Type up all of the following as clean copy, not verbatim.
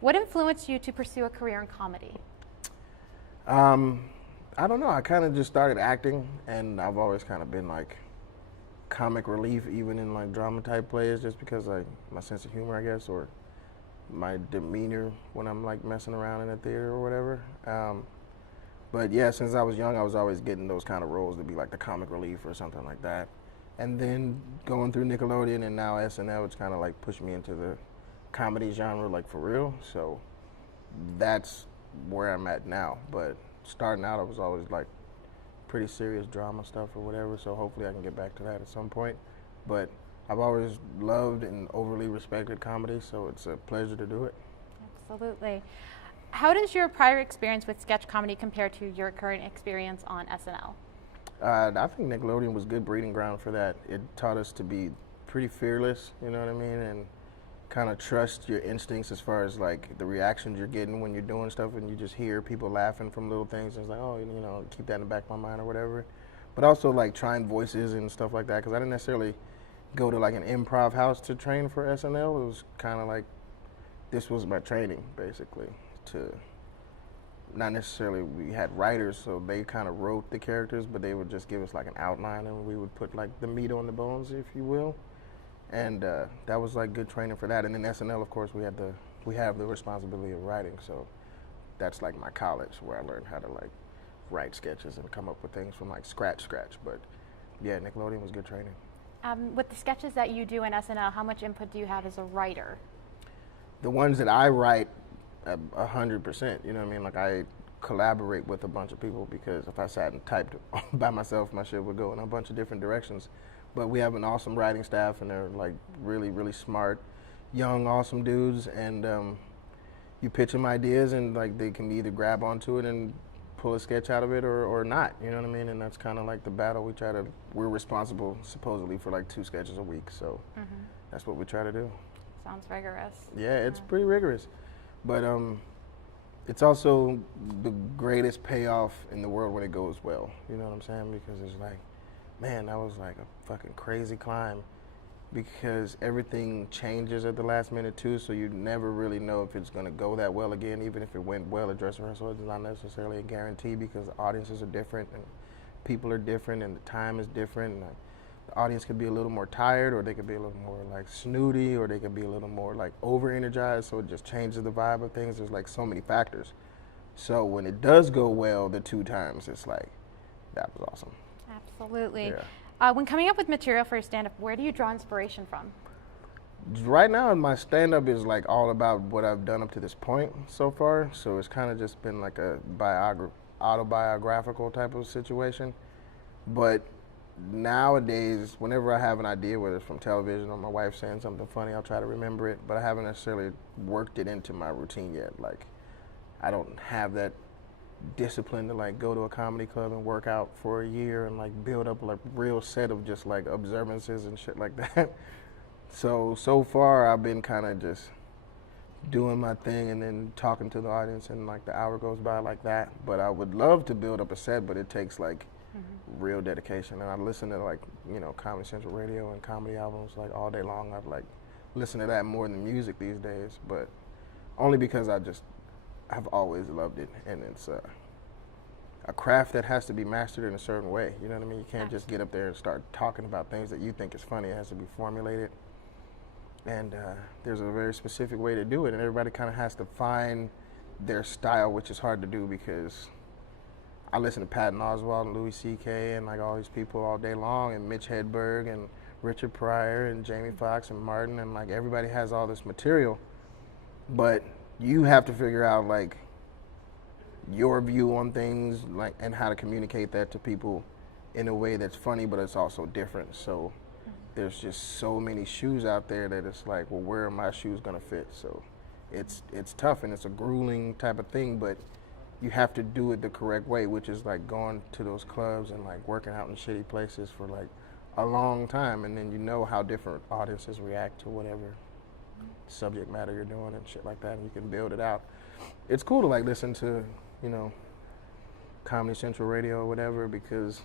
What influenced you to pursue a career in comedy? Um, I don't know. I kind of just started acting, and I've always kind of been like comic relief, even in like drama type plays, just because like my sense of humor, I guess, or my demeanor when I'm like messing around in a theater or whatever. But yeah, since I was young, I was always getting those kind of roles to be like the comic relief or something like that. And then going through Nickelodeon and now SNL, it's kind of like pushed me into the comedy genre, like for real. So that's where I'm at now. But starting out, I was always like pretty serious drama stuff or whatever. So hopefully I can get back to that at some point. But I've always loved and overly respected comedy, so it's a pleasure to do it. Absolutely. How does your prior experience with sketch comedy compare to your current experience on SNL? I think Nickelodeon was good breeding ground for that. It taught us to be pretty fearless, you know what I mean, and kind of trust your instincts as far as like the reactions you're getting when you're doing stuff and you just hear people laughing from little things. And it's like, oh, you know, keep that in the back of my mind or whatever. But also like trying voices and stuff like that because I didn't necessarily go to like an improv house to train for SNL. It was kind of like this was my training basically to not necessarily we had writers so they kind of wrote the characters but they would just give us like an outline and we would put like the meat on the bones if you will and that was like good training for that and then SNL of course we have the responsibility of writing so that's like my college where I learned how to like write sketches and come up with things from like scratch but yeah Nickelodeon was good training. With the sketches that you do in SNL, how much input do you have as a writer? The ones that I write 100%. You know what I mean? Like I collaborate with a bunch of people because if I sat and typed by myself, my shit would go in a bunch of different directions. But we have an awesome writing staff, and they're like really, really smart, young, awesome dudes. And you pitch them ideas, and like they can either grab onto it and pull a sketch out of it or not. You know what I mean? And that's kind of like the battle we try to. We're responsible supposedly for like 2 sketches a week, so that's what we try to do. Sounds rigorous. Yeah, it's pretty rigorous. But it's also the greatest payoff in the world when it goes well. You know what I'm saying? Because it's like, man, that was like a fucking crazy climb. Because everything changes at the last minute too, so you never really know if it's gonna go that well again. Even if it went well at dress rehearsal, it's not necessarily a guarantee because the audiences are different and people are different and the time is different. And the audience could be a little more tired or they could be a little more like snooty or they could be a little more like over energized, so it just changes the vibe of things. There's like so many factors. So when it does go well the 2 times, it's like, that was awesome. Absolutely. Yeah. When coming up with material for your stand-up, where do you draw inspiration from? Right now my stand-up is like all about what I've done up to this point so far, so it's kind of just been like a autobiographical type of situation. But nowadays, whenever I have an idea, whether it's from television or my wife saying something funny, I'll try to remember it, but I haven't necessarily worked it into my routine yet. Like, I don't have that discipline to like go to a comedy club and work out for a year and like build up like real set of just like observances and shit like that. So far I've been kind of just doing my thing and then talking to the audience and like the hour goes by like that. But I would love to build up a set, but it takes like real dedication. And I listen to like, you know, Comedy Central radio and comedy albums like all day long. I'd like listen to that more than music these days, but only because I've always loved it, and it's a craft that has to be mastered in a certain way. You know what I mean? You can't just get up there and start talking about things that you think is funny. It has to be formulated, and there's a very specific way to do it, and everybody kind of has to find their style, which is hard to do because I listen to Patton Oswalt and Louis C.K. and like all these people all day long, and Mitch Hedberg and Richard Pryor and Jamie Foxx and Martin, and like everybody has all this material, but you have to figure out like your view on things, like, and how to communicate that to people in a way that's funny, but it's also different. So there's just so many shoes out there that it's like, well, where are my shoes gonna fit? So it's tough and it's a grueling type of thing, but you have to do it the correct way, which is like going to those clubs and like working out in shitty places for like a long time, and then you know how different audiences react to whatever subject matter you're doing and shit like that, and you can build it out. It's cool to like listen to, you know, Comedy Central radio or whatever, because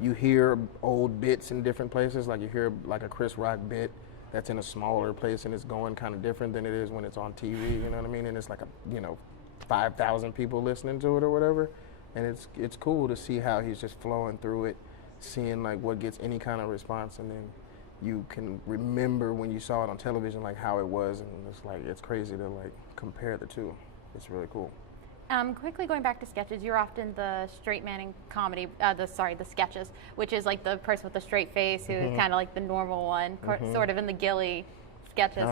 you hear old bits in different places. Like you hear like a Chris Rock bit that's in a smaller place and it's going kind of different than it is when it's on TV, you know what I mean? And it's like a, you know, 5,000 people listening to it or whatever. And it's cool to see how he's just flowing through it, seeing like what gets any kind of response, and then you can remember when you saw it on television like how it was, and it's like it's crazy to like compare the two. It's really cool. Quickly going back to sketches, you're often the straight man in comedy, the sketches, which is like the person with the straight face who's kind of like the normal one, sort of in the Gilly sketches.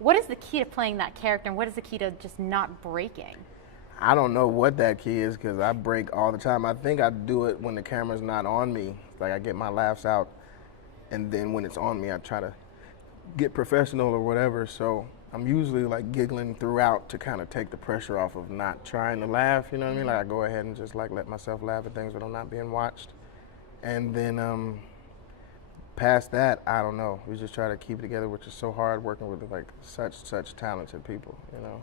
What is the key to playing that character, and what is the key to just not breaking? I don't know what that key is because I break all the time. I think I do it when the camera's not on me. Like I get my laughs out, and then when it's on me, I try to get professional or whatever. So I'm usually like giggling throughout to kind of take the pressure off of not trying to laugh. You know what I mean? Like I go ahead and just like let myself laugh at things when I'm not being watched. And then past that, I don't know. We just try to keep it together, which is so hard working with like such talented people. You know.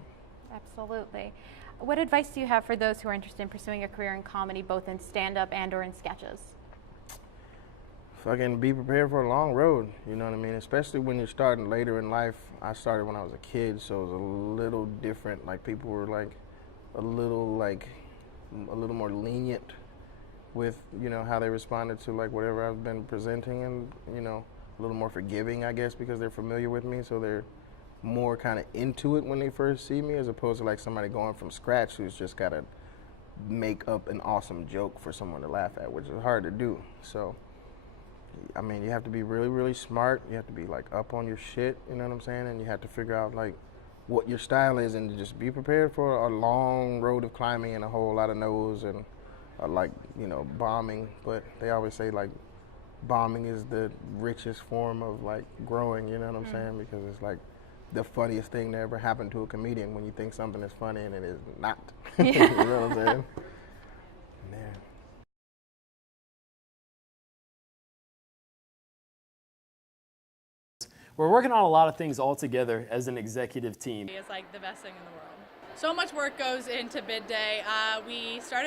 Absolutely. What advice do you have for those who are interested in pursuing a career in comedy, both in stand-up and or in sketches? Fucking be prepared for a long road, you know what I mean? Especially when you're starting later in life. I started when I was a kid, so it was a little different. Like people were like a little more lenient with, you know, how they responded to like whatever I've been presenting, and, you know, a little more forgiving, I guess, because they're familiar with me, so they're more kind of into it when they first see me, as opposed to like somebody going from scratch who's just got to make up an awesome joke for someone to laugh at, which is hard to do. So I mean, you have to be really, really smart. You have to be like up on your shit, you know what I'm saying? And you have to figure out like what your style is, and just be prepared for a long road of climbing and a whole lot of no's and like, you know, bombing. But they always say like bombing is the richest form of like growing, you know what I'm saying? Because it's like the funniest thing that ever happened to a comedian when you think something is funny and it is not. You know what I'm saying? Yeah. We're working on a lot of things all together as an executive team. It's like the best thing in the world. So much work goes into bid day. We started